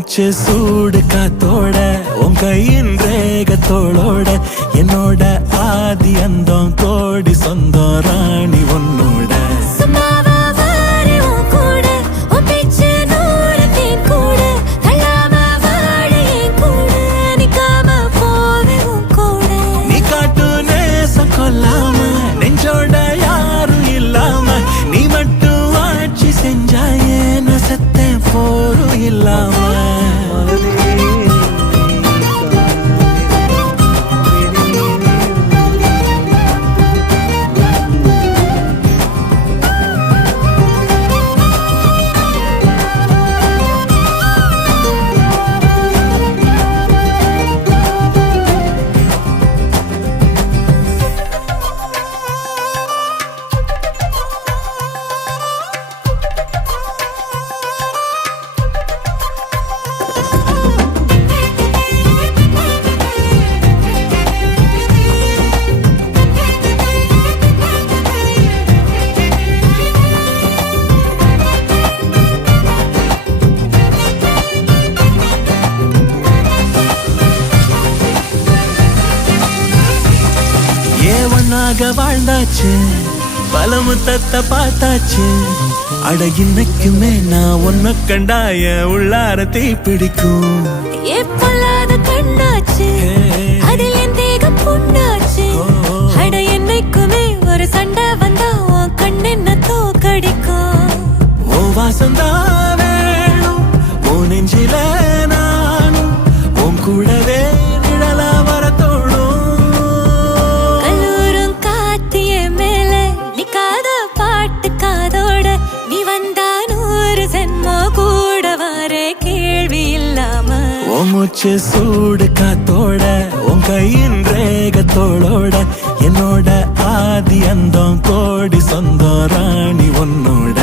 மூச்சு சூடு காத்தோட உன் கையின் ரேகத்தோளோட என்னோட ஆதி அந்தம் கோடி சொந்தம் ராணி உன்னோட நீ காட்டு நேசம் கொல்லாம நெஞ்சோட யாரும் இல்லாம நீ மட்டும் ஆட்சி செஞ்சாயே நசத்தேன் போரும் இல்லாம வாழ்ந்தாச்சு பல முத்தத்தை பார்த்தாச்சு அட இன்னைக்குமே நான் உன்ன கண்டாய உள்ளார தீ பிடிக்கும் கண்ணாச்சு அதில் என் தேகம் புண்ணாச்சு அட என்னைக்குமே ஒரு சண்டை வந்தா உன் கண்ணென்ன தோக்கடிக்கும் ஓ வாசந்தான் வேணும் ஓ நெஞ்சில நானும் உன் கூடவே நிழலா வர தோணும் மூச்சு சூடு காத்தோட உன் கையின் ரேகத்தோளோட என்னோட ஆதி அந்தம் கோடி சொந்தம் ராணி உன்னோட